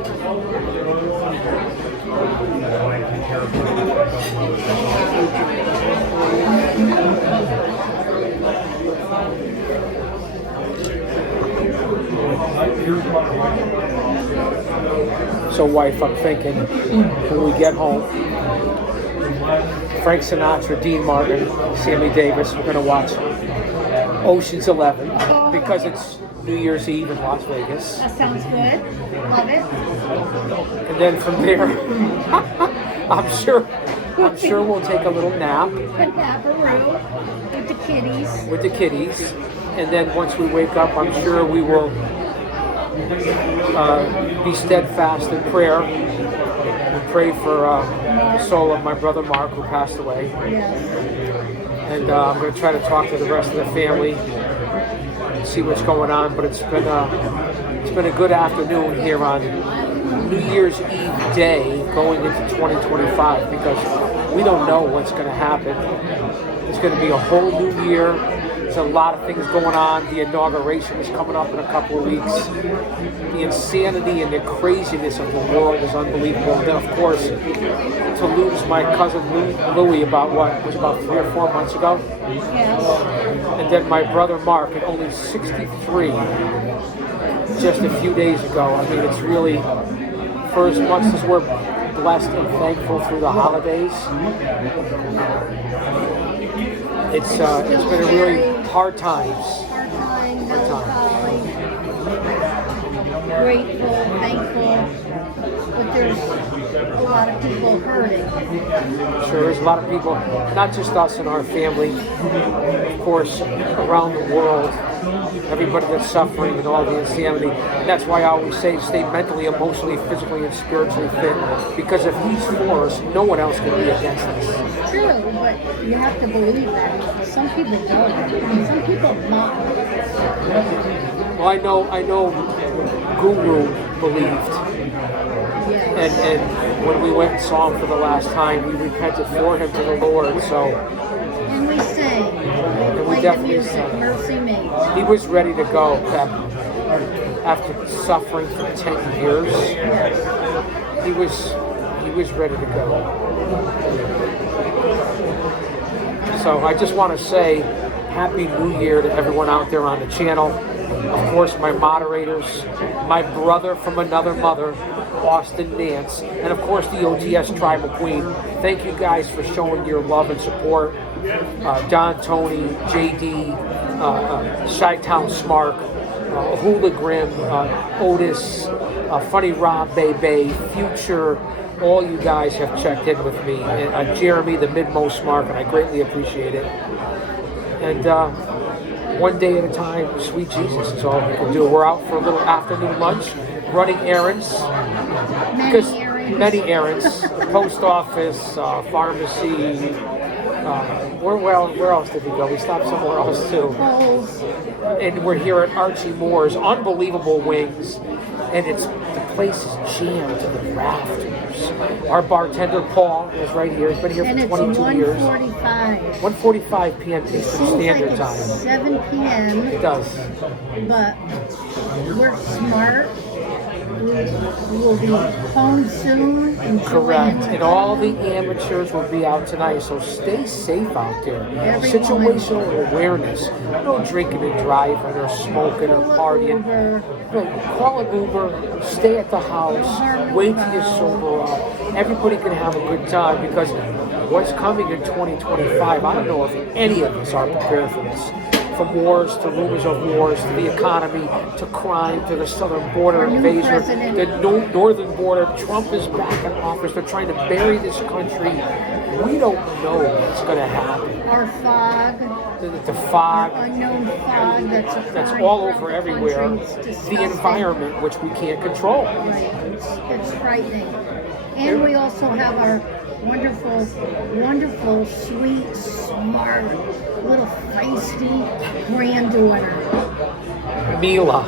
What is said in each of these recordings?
So, wife, I'm thinking when we get home, Frank Sinatra, Dean Martin, Sammy Davis, we're going to watch Ocean's 11 because it's New Year's Eve in Las Vegas. That sounds good. Love it. And then from there, I'm sure we'll take a little nap. A nap-a-roo with the kitties. And then once we wake up, I'm sure we will be steadfast in prayer and pray for the soul of my brother Mark, who passed away. Yes. And I'm going to try to talk to the rest of the family and see what's going on. But it's been a good afternoon here on New Year's Eve day going into 2025 because we don't know what's going to happen. It's going to be a whole new year. There's a lot of things going on. The inauguration is coming up in a couple of weeks. The insanity and the craziness of the world is unbelievable. And then, of course, to lose my cousin Louie about 3 or 4 months ago. Yes. And then my brother Mark at only 63 just a few days ago. I mean, it's really, for as much as we're blessed and thankful through the holidays, it's been a really hard times. Grateful, thankful, but there's a lot of people hurting. Sure, there's a lot of people, not just us and our family, of course, around the world, everybody that's suffering and all the insanity. And that's why I always say stay mentally, emotionally, physically, and spiritually fit, because if he's for us, no one else can be against us. True, but you have to believe that. Some people don't. Some people not. Well, I know Guru believed. Yes. And when we went and saw him for the last time, we repented for him to the Lord. So, and we sang. and we Play the definitely music, sang. Mercy Me. He was ready to go after suffering for 10 years. Yes. He was ready to go. So I just want to say Happy New Year to everyone out there on the channel. Of course, my moderators, my brother from another mother, Austin Nance, and of course the OTS Tribal Queen. Thank you guys for showing your love and support. Don, Tony, JD, Chi-Town Smart, Hula Grim, Otis, Funny Rob, Bebe, Future. All you guys have checked in with me. And Jeremy, the mid-most smart, and I greatly appreciate it. And one day at a time, sweet Jesus is all we can do. We're out for a little afternoon lunch, running errands. Many errands. The post office, pharmacy. Where else did we go? We stopped somewhere else too. And we're here at Archie Moore's, unbelievable wings. And the place is jammed to the rafters. Our bartender, Paul, is right here. He's been here for 22 years. And it's 1:45. 1:45 p.m. Eastern Standard Time. 7 p.m. It does. But we're smart. We will be home soon. Correct. And all the amateurs will be out tonight, so stay safe out there. Situational awareness. No drinking and driving or smoking or partying. No, call an Uber, stay at the house, wait till you're sober up. Everybody can have a good time because what's coming in 2025, I don't know if any of us are prepared for this. From wars to rumors of wars, to the economy, to crime, to the southern border invasion, the northern border. Trump is back in office. They're trying to bury this country. We don't know what's going to happen. Our fog. The fog. Unknown fog that's all over everywhere. The environment, which we can't control. Right. It's frightening. And we also have our wonderful, wonderful, sweet, smart, little feisty granddaughter. Mila,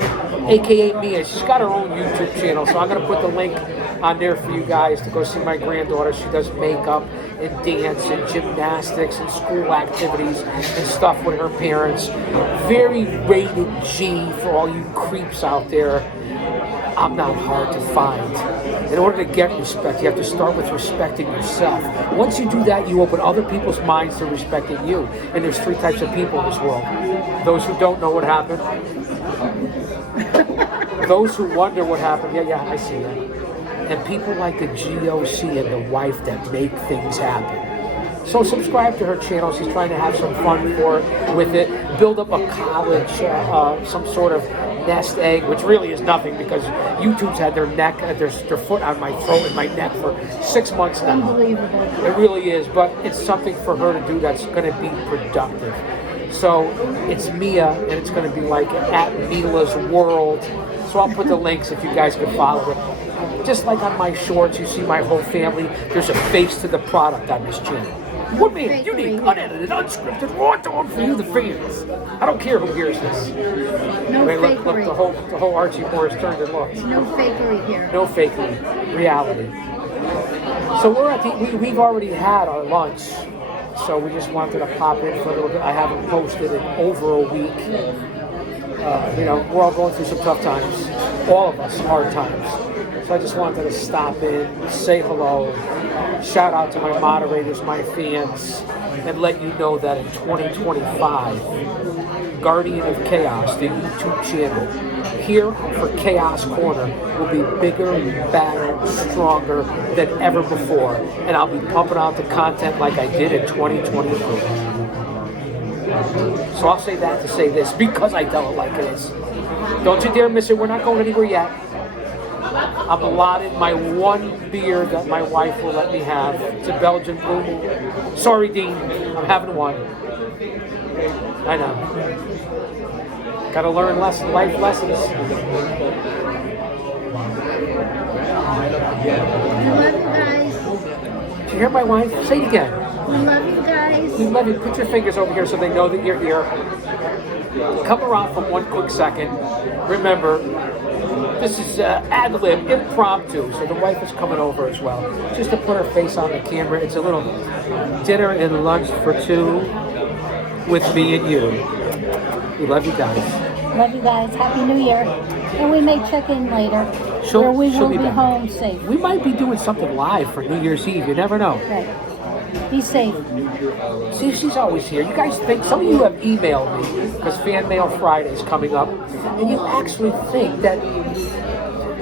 aka Mia. She's got her own YouTube channel, so I'm going to put the link on there for you guys to go see my granddaughter. She does makeup and dance and gymnastics and school activities and stuff with her parents. Very rated G for all you creeps out there. I'm not hard to find. In order to get respect, you have to start with respecting yourself. Once you do that, you open other people's minds to respecting you. And there's 3 types of people in this world. Those who don't know what happened. Those who wonder what happened. Yeah, I see that. And people like the GOC and the wife that make things happen. So subscribe to her channel. She's trying to have some fun with it. Build up a college, some sort of nest egg, which really is nothing because YouTube's had their foot on my throat and my neck for 6 months now. Unbelievable. It really is, but it's something for her to do that's going to be productive. So it's Mia, and it's going to be like at Mila's World. So I'll put the links if you guys can follow it. Just like on my shorts, you see my whole family. There's a face to the product on this channel. What man? You need unedited, unscripted, raw dog for you, the fans. I don't care who hears this. No Look, fakery. the whole Archie Morris turned and looked. No fakery here. No fakery. Reality. So we're at we've already had our lunch. So we just wanted to pop in for a little bit. I haven't posted in over a week. We're all going through some tough times. All of us, hard times. So I just wanted to stop in, say hello, shout out to my moderators, my fans, and let you know that in 2025, Guardian of Chaos, the YouTube channel, here for Chaos Corner, will be bigger, badder, stronger than ever before. And I'll be pumping out the content like I did in 2023. So I'll say that to say this, because I tell it like it is. Don't you dare miss it. We're not going anywhere yet. I'm allotted my 1 beer that my wife will let me have. It's a Belgian Blue Moon. Sorry, Dean. I'm having one. I know. Gotta learn life lessons. We love you guys. Did you hear my wife? Say it again. We love you guys. We love you. Put your fingers over here so they know that you're here. Come around for 1 quick second. Remember, this is ad-lib, impromptu, so the wife is coming over as well. Just to put her face on the camera. It's a little dinner and lunch for 2 with me and you. We love you guys. Love you guys. Happy New Year. And we may check in later. Where we will be back. home safe. We might be doing something live for New Year's Eve. You never know. Right. Be safe. See, she's always here. You guys think, some of you have emailed me, because Fan Mail Friday is coming up, and you actually think that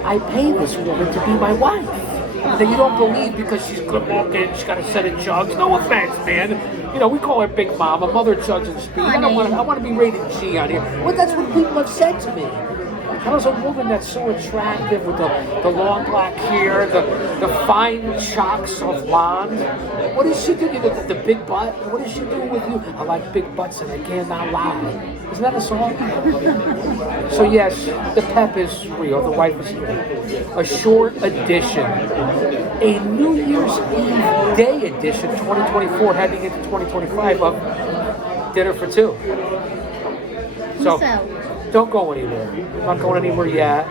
I pay this woman to be my wife. And that you don't believe because she's good looking, she's got a set of jugs. No offense, man. We call her Big Mama, Mother Jugs and Speed. I want to be rated G on here. But that's what people have said to me. How is a woman that's so attractive with the long black hair, the fine chocks of blonde? What does she do? The big butt? What does she do with you? I like big butts and I cannot lie. Isn't that a song? So yes, the pep is real. The wife is here. A short edition. A New Year's Eve Day edition, 2024, heading into 2025 of Dinner for 2. So, don't go anywhere. I'm not going anywhere yet.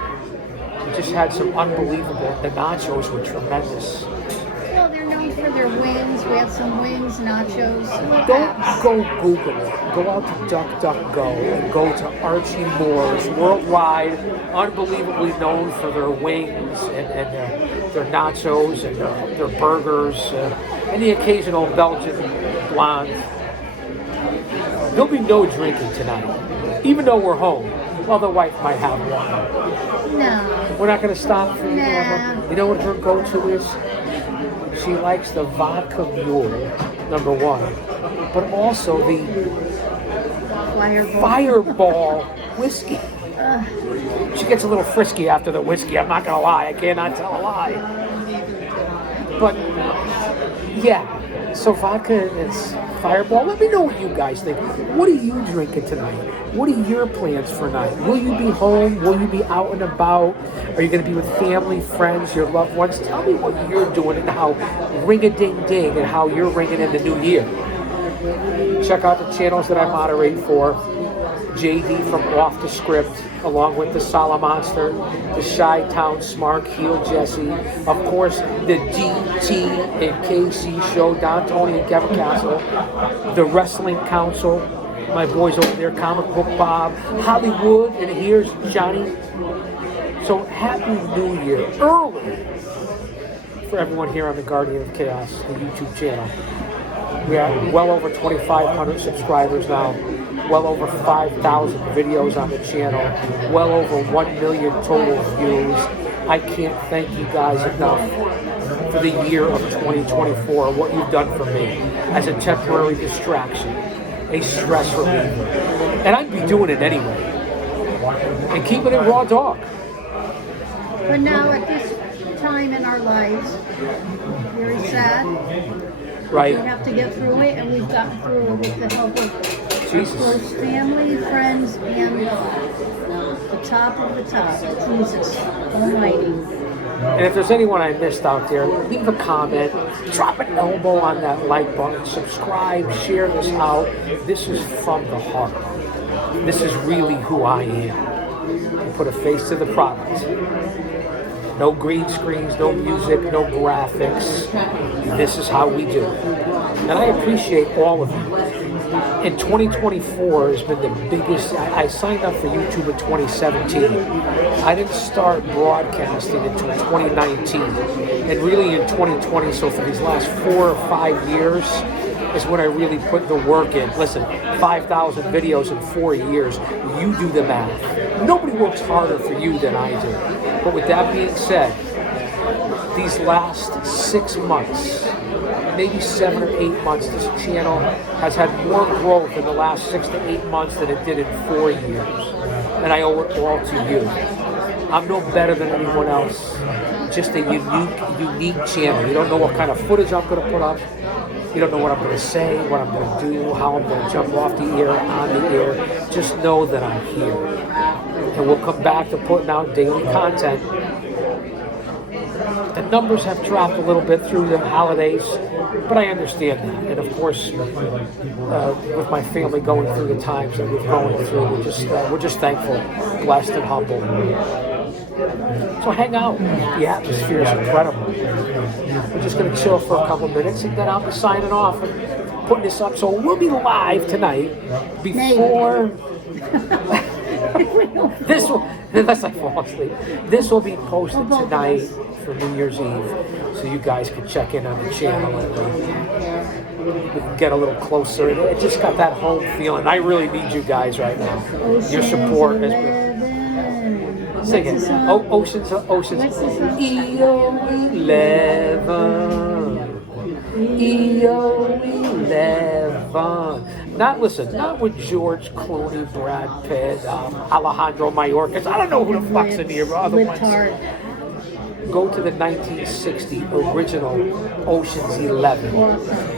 We just had some unbelievable. The nachos were tremendous. Well, they're known for their wings. We have some wings, nachos. Don't go Google it. Go out to DuckDuckGo and go to Archie Moore's Worldwide. Unbelievably known for their wings and their nachos and their burgers and the occasional Belgian blonde. There'll be no drinking tonight. Even though we're home, well, the wife might have one. No. We're not going to stop for Nah. You know what her go-to is? She likes the vodka mule, number 1, but also the Fireball whiskey. She gets a little frisky after the whiskey. I'm not going to lie. I cannot tell a lie. But, yeah. So vodka and Fireball. Let me know what you guys think. What are you drinking tonight? What are your plans for tonight? Will you be home? Will you be out and about? Are you going to be with family, friends, your loved ones? Tell me what you're doing and how ring-a-ding-ding and how you're ringing in the new year. Check out the channels that I moderate for. JD from Off the Script, along with the Salamonster, the Chi-Town Smart Heel Jesse, of course the DT and KC show, Don Tony and Kevin Castle, the Wrestling Council, my boys over there, Comic Book Bob, Hollywood, and here's Johnny. So happy New Year early for everyone here on the Guardian of Chaos, the YouTube channel. We are well over 2,500 subscribers now, well over 5,000 videos on the channel, well over 1 million total views. I can't thank you guys enough for the year of 2024, what you've done for me as a temporary distraction, a stress reliever. And I'd be doing it anyway. And keeping it raw dog. But now at this time in our lives, very sad. Right. We have to get through it, and we've gotten through it with the help of Jesus. close family, friends, and the top of the top, Jesus Almighty. And if there's anyone I missed out there, leave a comment, drop an elbow on that like button, subscribe, share this out. This is from the heart. This is really who I am. You put a face to the product. No green screens, no music, no graphics. This is how we do it. And I appreciate all of you. And 2024 has been the biggest. I signed up for YouTube in 2017. I didn't start broadcasting until 2019. And really in 2020, so for these last 4 or 5 years, is when I really put the work in. Listen, 5,000 videos in 4 years. You do the math. Nobody works harder for you than I do. But with that being said, these last 6 months, maybe 7 or 8 months, this channel has had more growth in the last 6 to 8 months than it did in 4 years. And I owe it all to you. I'm no better than anyone else. Just a unique channel. You don't know what kind of footage I'm going to put up. You don't know what I'm going to say, what I'm going to do, how I'm going to jump off the air, on the air. Just know that I'm here. And we'll come back to putting out daily content. The numbers have dropped a little bit through the holidays, but I understand that. And of course, with my family going through the times that we're going through, we're just thankful, blessed, and humble. So hang out. The atmosphere is incredible. We're just going to chill for a couple minutes, and then I'll be signing off and putting this up. So we'll be live tonight before this will, unless I fall asleep. This will be posted tonight for New Year's Eve, so you guys can check in on the channel and we can get a little closer. It just got that home feeling. I really need you guys right now. Your support has been. Sing it. Oceans. EO11. Not with George Clooney, Brad Pitt, Alejandro Mayorkas. I don't know who the fuck's in here, other ones. Go to the 1960 original Ocean's 11.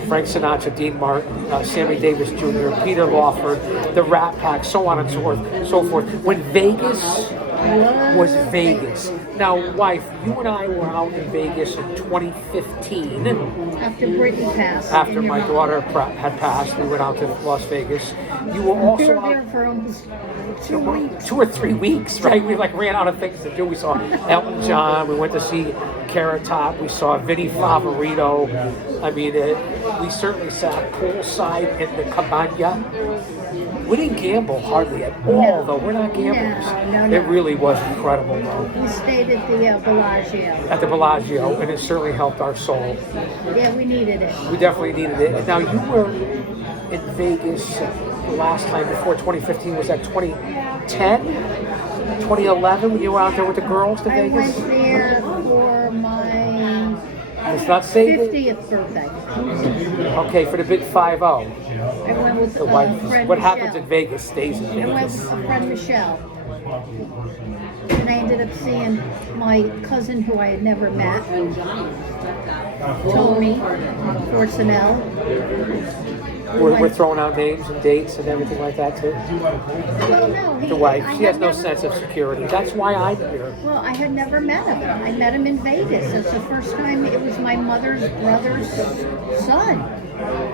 Frank Sinatra, Dean Martin, Sammy Davis Jr., Peter Lawford, the Rat Pack, so on and so forth. When Vegas was Vegas. Now, wife, you and I were out in Vegas in 2015. After Brittany passed. After my daughter had passed, we went out to Las Vegas. You were also we were there for almost 2 weeks. 2 or 3 weeks, right? We ran out of things to do. We saw Elton John. We went to see Carrot Top. We saw Vinny Favorito. I mean, we certainly sat poolside in the cabana. We didn't gamble hardly at all, though. We're not gamblers. No. It really was incredible, though. We stayed at the Bellagio. At the Bellagio, and it certainly helped our soul. Yeah, we needed it. We definitely needed it. And now you were in Vegas the last time before 2015. Was that 2010? 2011 when you were out there with the girls to Vegas? I went there for my Let's not say 50th birthday. Okay, for the big 5-0. I went with The a wife. friend What Michelle. happens in Vegas stays in I went Vegas. with a friend Michelle. And I ended up seeing my cousin who I had never met. Told me, Forcinell. We're throwing out names and dates and everything like that too. Well, no, The wife, she has no sense of security. That's why I'm here. Well, I had never met him. I met him in Vegas. It's the first time. It was my mother's brother's son.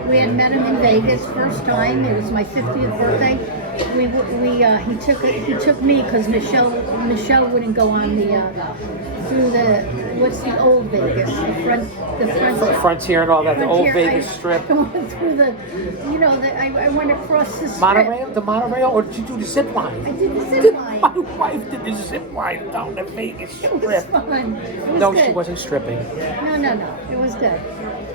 We had met him in Vegas first time. It was my 50th birthday. he took me because Michelle wouldn't go on the through the what's the old Vegas, the front Frontier and all that, the old Frontier. Vegas Strip. I went through the, I went across the strip. Monorail, the monorail, or did you do the zip line? I did the zip line. My wife did the zip line down the Vegas It was Strip. fun. It was No, good. she wasn't stripping. No. It was good.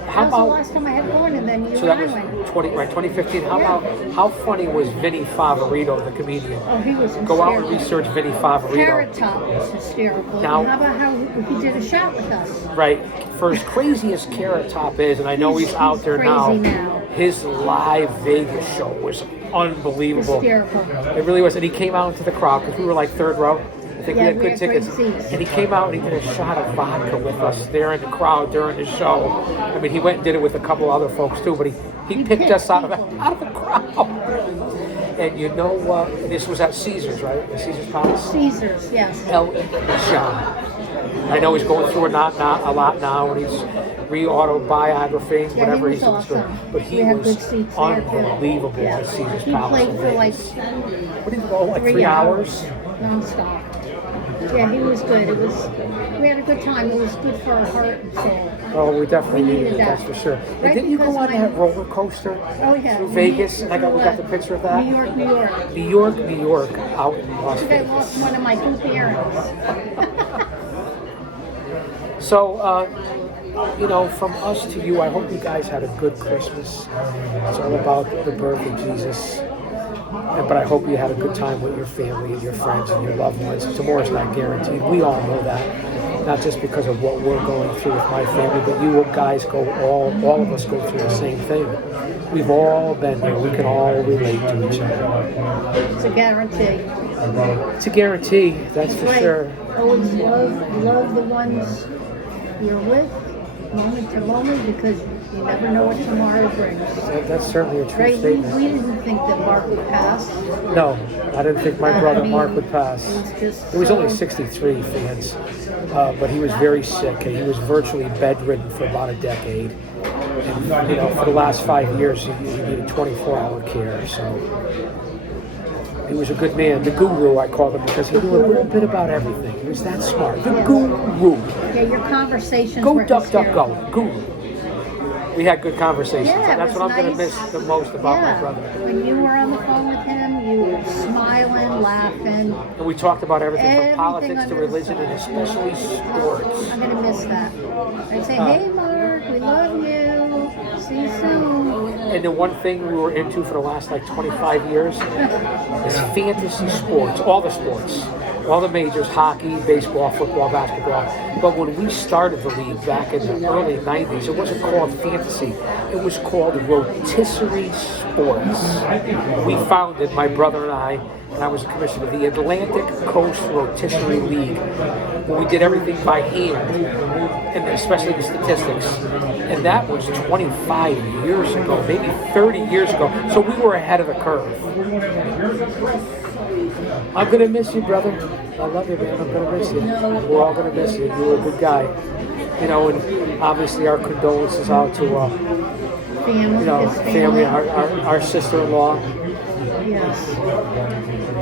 How That was the about? last time I had gone, and then you So and that I was went. 2015. Yeah. How funny was Vinny Favorito, the comedian? Oh, he was hysterical. Go out and research Vinny Favorito. Carrot Top was hysterical. Now- And how about how he did a shot with us? Right. For as crazy as Carrot Top is, and I know he's out there crazy now. his live Vegas show was unbelievable. Hysterical. It really was. And he came out into the crowd because we were like third row. I think Yeah, we had we good had tickets. great seats. And he came out and he did a shot of vodka with us there in the crowd during the show. I mean, he went and did it with a couple other folks too, but he picked us out of the crowd. And you know what? This was at Caesars, right? The Caesars Palace? Caesars, yes. El John. I know he's going through a lot now, and he's re-autobiography, Yeah, whatever he was he's doing. awesome. But he We had was good seats there, too. unbelievable Yeah. at Caesars He Palace. played in for like Vegas. What did he go, like 3 hours? nonstop. Yeah, he was good. We had a good time. It was good for our heart and soul. Oh, we definitely We needed needed it, that. that's for sure. And Right, didn't you go because on my- that roller coaster Oh yeah. through Vegas? And we got the picture of that? New York. New York, out in Las I think I Vegas. lost one of my hoop earrings. So, from us to you, I hope you guys had a good Christmas. It's all about the birth of Jesus. But I hope you had a good time with your family and your friends and your loved ones. Tomorrow's not guaranteed. We all know that. Not just because of what we're going through with my family, but you guys all of us go through the same thing. We've all been there. We can all relate to each other. It's a guarantee. It's a guarantee, that's for Right. sure. Always love the ones you're with, moment to moment, because you never know what tomorrow brings. That's certainly a true Right? statement. We didn't think that Mark would pass. No, I didn't think my brother Mark would pass. It was just He was only so- 63, fans, but he was very sick, and he was virtually bedridden for about a decade. And, for the last 5 years, he needed 24-hour care. So he was a good man, the guru, I called him, because he knew a little bit about everything. He was that smart, the guru. Yeah, your conversations Go were duck, duck, hysterical. go, guru. We had good conversations. Yeah, it That's was what I'm going to nice. miss the most about my brother. When you were on the phone with him, you were smiling, laughing. And we talked about everything from Everything politics to under the religion sun. and especially sports. I'm gonna miss that. I'd say, hey Mark, we love you. See you soon. And the one thing we were into for the last 25 years is fantasy sports, all the sports, all the majors, hockey, baseball, football, basketball. But when we started the league back in the early 90s, it wasn't called fantasy. It was called rotisserie sports. We founded, my brother and I was a commissioner, the Atlantic Coast Rotisserie League, where we did everything by hand, and especially the statistics. And that was 25 years ago, maybe 30 years ago. So we were ahead of the curve. I'm going to miss you, brother. I love you, man. I'm going to miss you. We're all going to miss you. You were a good guy. And obviously our condolences out to, Family, his family, our sister-in-law. Yes.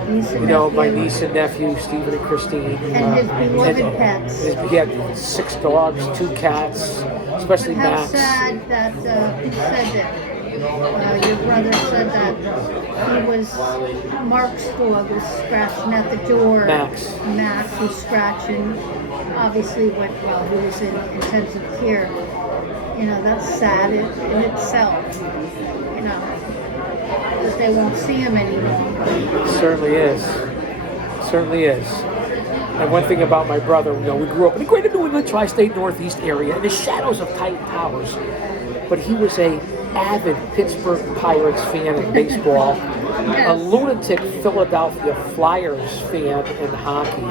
Niece and My nephew. niece and nephew, Stephen and Christine. And his beloved pets. He had 6 dogs, 2 cats, especially How Max. sad that who said that? Your brother said that he was Mark's dog was scratching at the door. Max was scratching. Obviously, while he was in intensive care. That's sad in itself. That they won't see him anymore. Certainly is. Certainly is. And one thing about my brother, we grew up in the greater New England tri-state Northeast area in the shadows of Titan Towers. But he was a avid Pittsburgh Pirates fan in baseball, a lunatic Philadelphia Flyers fan in hockey,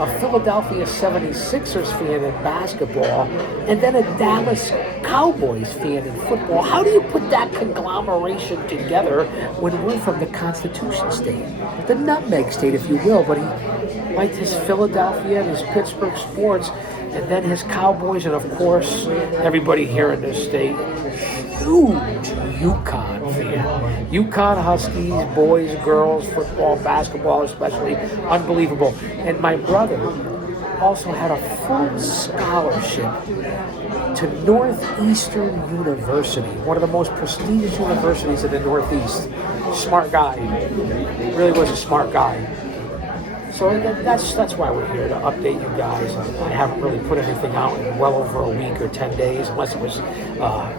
a Philadelphia 76ers fan in basketball, and then a Dallas Cowboys fan in football. How do you put that conglomeration together when we're from the Constitution State, the Nutmeg State, if you will? But he liked his Philadelphia and his Pittsburgh sports, and then his Cowboys, and of course, everybody here in this state huge UConn fan. UConn Huskies, boys, girls, football, basketball especially, unbelievable. And my brother also had a full scholarship to Northeastern University, one of the most prestigious universities in the Northeast. Smart guy. Really was a smart guy. So that's why we're here, to update you guys. I haven't really put anything out in well over a week or 10 days, unless it was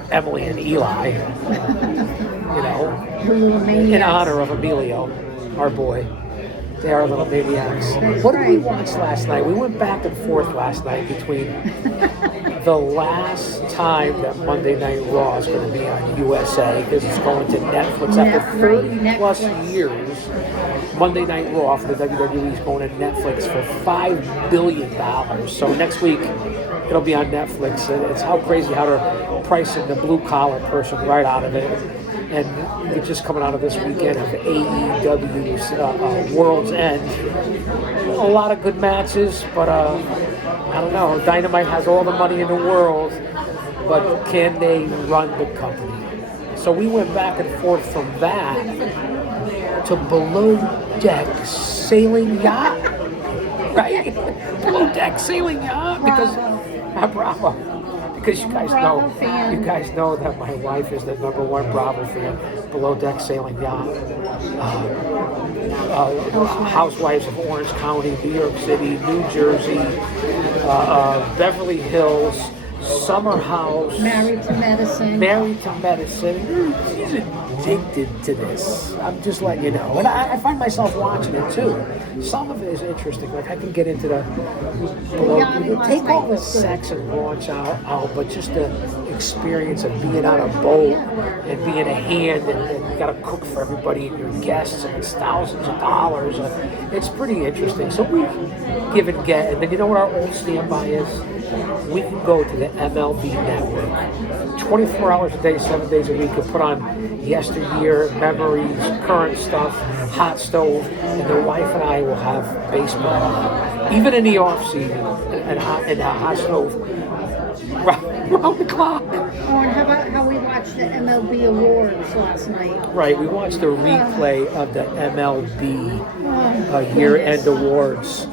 Emily and Eli, you know, in honor of Emilio, our boy. They are little maniacs. What did we watch last night? We went back and forth last night between the last time that Monday Night Raw is going to be on USA, because it's going to Netflix after 30 plus years. Monday Night Raw for the WWE is going to Netflix for $5 billion. So next week it'll be on Netflix. And it's how crazy how they're pricing the blue collar person right out of it. And we're just coming out of this weekend of AEW's World's End. A lot of good matches, but I don't know. Dynamite has all the money in the world, but can they run the company? So we went back and forth from that to Below Deck Sailing Yacht, right? Below Deck Sailing Yacht, because Bravo. Because you guys know that my wife is the #1 Bravo fan. Below Deck Sailing Yacht, Housewives of Orange County, New York City, New Jersey, Beverly Hills, Summer House, Married to Medicine. She's addicted to this. I'm just letting you know. And I find myself watching it too. Some of it is interesting. Like I can get into the take all the sex and launch out, but just the experience of being on a boat and being a hand and you got to cook for everybody and your guests, and it's thousands of dollars. It's pretty interesting. So we give and get. And then you know what our old standby is? We can go to the MLB Network 24 hours a day, 7 days a week, and put on yesteryear, memories, current stuff, hot stove, and the wife and I will have baseball, even in the off season, and hot stove, round the clock. Oh, and how about how we watched the MLB Awards last night? Right, we watched the replay of the MLB year-end awards.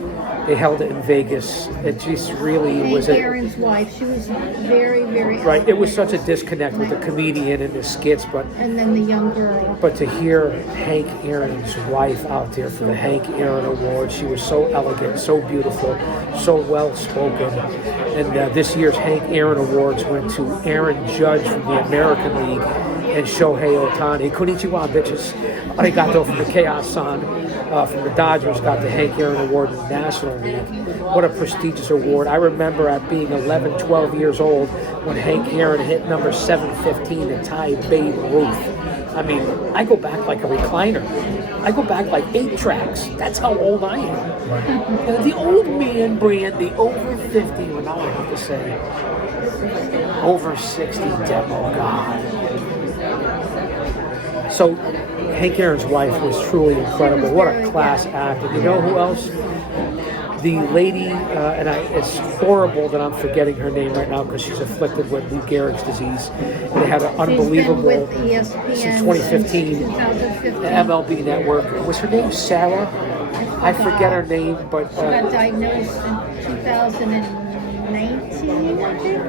They held it in Vegas. It just really was Aaron's wife, she was very, very right. It was such a disconnect with the comedian and the skits, and then the young girl. But to hear Hank Aaron's wife out there for the Hank Aaron Award, she was so elegant, so beautiful, so well spoken. And this year's Hank Aaron Awards went to Aaron Judge from the American League and Shohei Ohtani. Konnichiwa, bitches. Arigato from the Chaos-san. From the Dodgers got the Hank Aaron Award in the National League. What a prestigious award. I remember at being 11, 12 years old when Hank Aaron hit number 715 to tie Babe Ruth. I mean, I go back like a recliner. I go back like 8 tracks. That's how old I am. And the old man brand, the over 50, well now I have to say, over 60 demo, God. So Hank Aaron's wife was truly incredible. What a class act. And you know who else? The lady, it's horrible that I'm forgetting her name right now because she's afflicted with Lou Gehrig's disease. They had an unbelievable, since 2015, the MLB Network. Was her name Sarah? I forget her name, but... she got diagnosed in 2019, I think?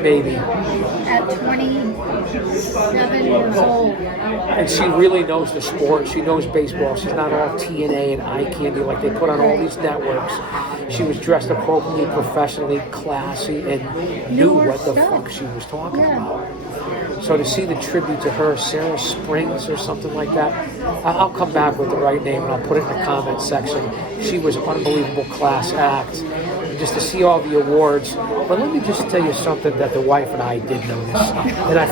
Maybe. At 27 years old. And she really knows the sport. She knows baseball. She's not all TNA and eye candy like they put on all these networks. She was dressed appropriately, professionally, classy, and knew what the fuck she was talking about. So to see the tribute to her, Sarah Springs or something like that, I'll come back with the right name and I'll put it in the comment section. She was an unbelievable class act. And just to see all the awards. But let me just tell you something that the wife and I did notice. And I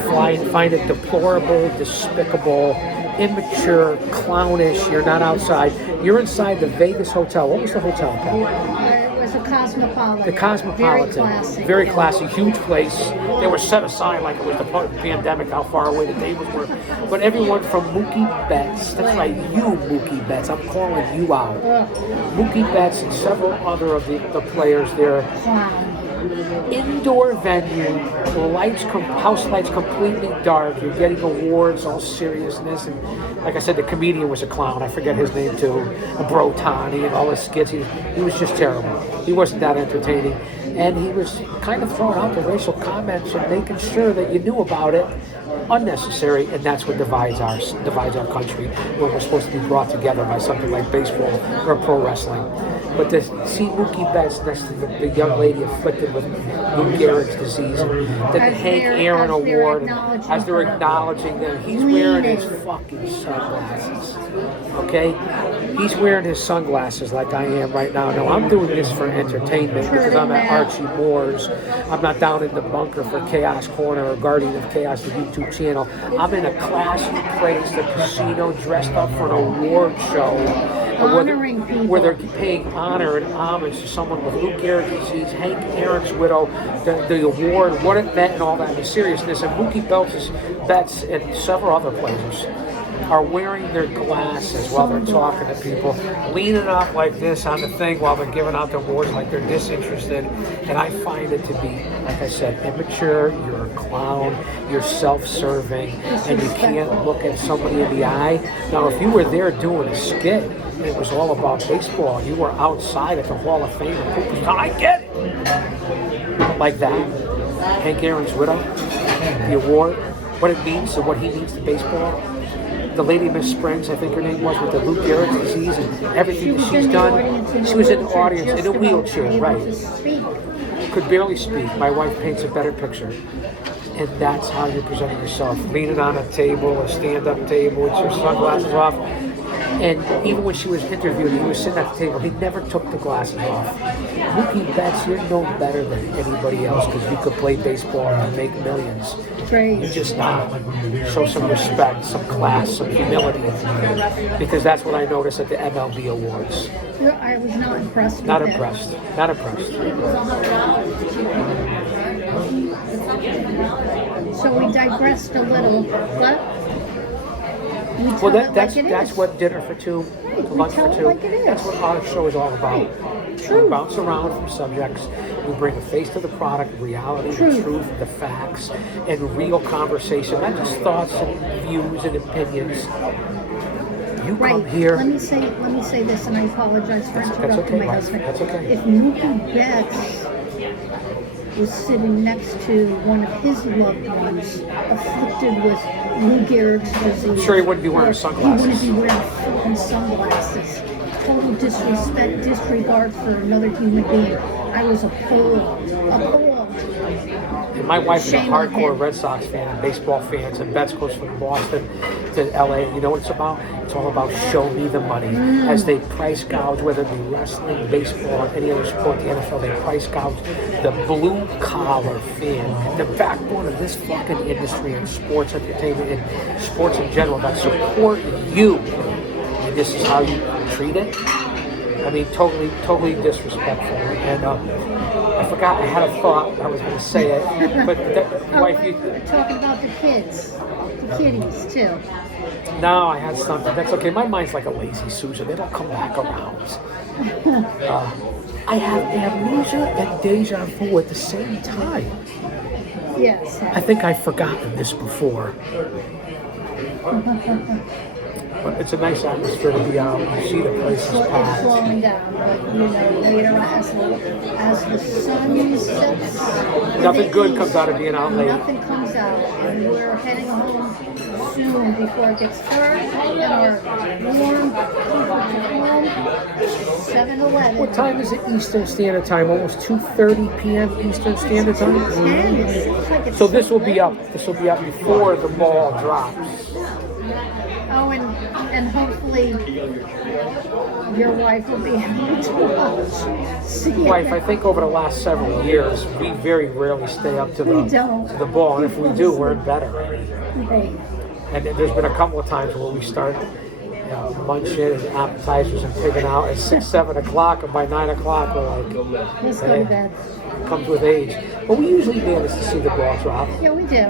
find it deplorable, despicable, immature, clownish. You're not outside. You're inside the Vegas hotel. What was the hotel, Pat? It was a Cosmopolitan. The Cosmopolitan. Very classy, huge place. They were set aside like it was the pandemic, how far away the tables were. But everyone from Mookie Betts, that's right, you Mookie Betts, I'm calling you out. Mookie Betts and several other of the players there. indoor venue, house lights completely dark. You're getting awards, all seriousness, and like I said, the comedian was a clown. I forget his name too. Bro Tani and all his skits. He was just terrible. He wasn't that entertaining, and he was kind of throwing out the racial comments and making sure that you knew about it. Unnecessary, and that's what divides our country when we're supposed to be brought together by something like baseball or pro wrestling. But to see Mookie Betts next to the young lady afflicted with Lou Gehrig's disease, and the Hank Aaron Award, as they're acknowledging them, he's wearing his fucking sunglasses. Okay? He's wearing his sunglasses like I am right now. Now, I'm doing this for entertainment because I'm at Archie Moore's. I'm not down in the bunker for Chaos Corner or Guardian of Chaos, the YouTube channel. I'm in a classy place, the casino, dressed up for an award show. Honoring people. Where they're paying honor and homage to someone with Lou Gehrig's disease, Hank Aaron's widow, the award, what it meant, and all that, the seriousness. And Mookie Betts and several other players are wearing their glasses while they're talking to people, leaning up like this on the thing while they're giving out the awards like they're disinterested. And I find it to be, like I said, immature. You're a clown. You're self-serving, and you can't look at somebody in the eye. Now, if you were there doing a skit, and it was all about baseball, and you were outside at the Hall of Fame, and I get it! Like that. Hank Aaron's widow, the award, what it means to what he means to baseball. The lady Miss Springs, I think her name was, with the Lou Gehrig's disease and everything that she's done. She was in the audience in a wheelchair, right? Could barely speak. My wife paints a better picture. And that's how you're presenting yourself. Leaning on a table, a stand-up table, with your sunglasses off. And even when she was interviewed, he was sitting at the table, he never took the glasses off. Mookie Betts, you're no better than anybody else because you could play baseball and make millions. Great. You just not. Show some respect, some class, some humility. Because that's what I noticed at the MLB Awards. I was not impressed with Not that. impressed. Not impressed. So we digressed a little, but we tell Well, it like it that's is. what dinner for two, lunch tell for it two. like it is. That's what our show is all about. True. We bounce around from subjects. We bring a face to the product, reality, the truth, the facts, and real conversation, not just thoughts and views and opinions. You come here. Let me say this, and I apologize for interrupting okay, my wife. husband. That's okay. If Mookie Betts was sitting next to one of his loved ones afflicted with Lou Gehrig's disease, I'm sure he wouldn't be wearing sunglasses. He wouldn't be wearing fucking sunglasses. Total disrespect, disregard for another human being. I was appalled. And my wife is a Shame on hardcore him. Red Sox fan, baseball fans, and Betts goes from Boston to LA. You know what it's about? It's all about show me the money. As they price gouge, whether it be wrestling, baseball, or any other sport, the NFL, they price gouge the blue collar fan, the backbone of this fucking industry and sports entertainment and sports in general that support you. And this is how you treat it? I mean, totally disrespectful. And I forgot I had a thought. I was going to say it, but wife, you. We're talking about the kids, the kiddies too. No, I had something. That's okay. My mind's like a lazy Susan. They don't come back around. I have amnesia and deja vu at the same time. Yes. I think I've forgotten this before. But it's a nice atmosphere to be out. You see the places It's packed. slowing down, but you know, later as the sun sets, Nothing good comes out of being out late. Nothing comes out, and we're heading home soon before it gets dark. And our warm, comfortable home, 7-Eleven. What time is it Eastern Standard Time? Almost 2:30 p.m. Eastern Standard Time. It seems like it's So this will be late. up. This will be up before the ball drops. Oh, and hopefully your wife will be able to watch. See Wife, it. I think over the last several years, we very rarely stay up to We don't. the ball, and if we do, we're in bed already. Right. And there's been a couple of times where we start munching and appetizers and pigging out at 6, 7 o'clock, and by 9 o'clock we're like, Let's go to bed. comes with age. But we usually manage to see the ball drop. Yeah, we do.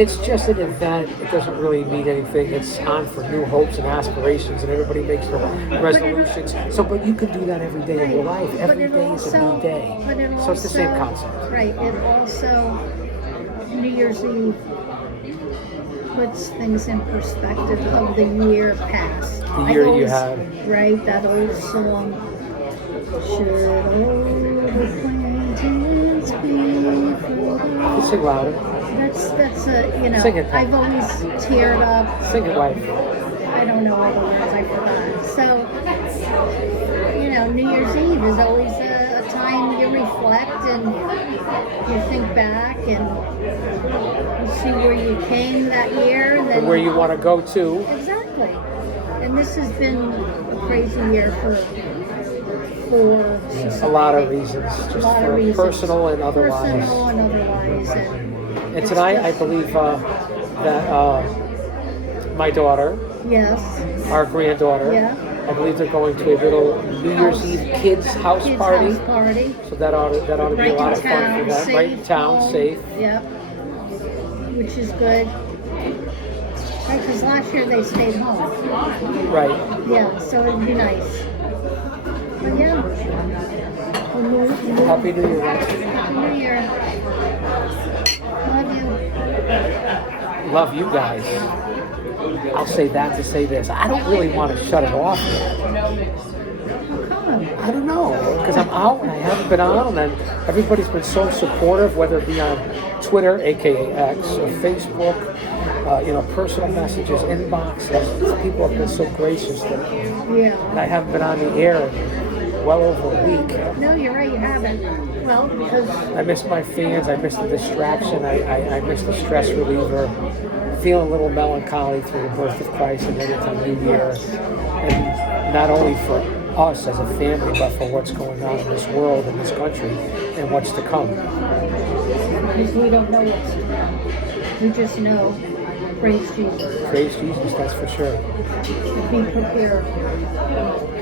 It's just an event. It doesn't really mean anything. It's on for new hopes and aspirations, and everybody makes their resolutions. So, but you can do that every day of your life. Every day is a new day. So it's the same concept. Right. It also, New Year's Eve puts things in perspective of the year past. The year you had. Right, that old song. Should old acquaintance be forgotten? You sing louder. That's a, you know, Sing it. I've always teared up. Sing it, wife. I don't know all the words, I forgot. So, you know, New Year's Eve is always a time you reflect and you think back and you see where you came that year. And where you want to go to. Exactly. And this has been a crazy year for society. A lot of reasons, just for personal and otherwise. Personal and otherwise. And tonight, I believe that my daughter, yes, our granddaughter, yeah, I believe they're going to a little New Year's Eve kids house party. House party. So that ought to be a lot of fun for that. Right in town, safe. Yep. Which is good. Right, because last year they stayed home. Right. Yeah, so it'd be nice. But yeah. Happy New Year, guys. Happy New Year. Love you. Love you guys. I'll say that to say this. I don't really want to shut it off yet. I don't know, because I'm out and I haven't been on, and everybody's been so supportive, whether it be on Twitter, aka X, or Facebook, personal messages, inboxes. People have been so gracious that and I haven't been on the air in well over a week. No, you're right, you haven't. Well, because I miss my fans, I miss the distraction, I miss the stress reliever, feeling a little melancholy through the birth of Christ and then it's New Year. And not only for us as a family, but for what's going on in this world, in this country, and what's to come. Because we don't know what's to come. We just know, praise Jesus. Praise Jesus, that's for sure. Be prepared.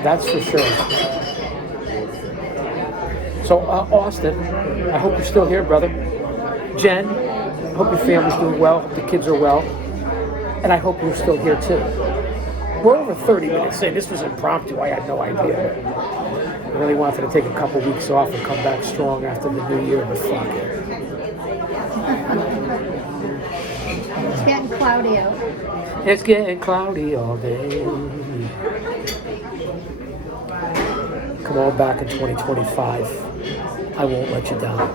That's for sure. So, Austin, I hope you're still here, brother. Jen, I hope your family's doing well, hope the kids are well, and I hope you're still here too. We're over 30 minutes in. This was impromptu. I had no idea. I really wanted to take a couple weeks off and come back strong after the new year, but fuck it. It's getting cloudy out. It's getting cloudy all day. Come on back in 2025. I won't let you down.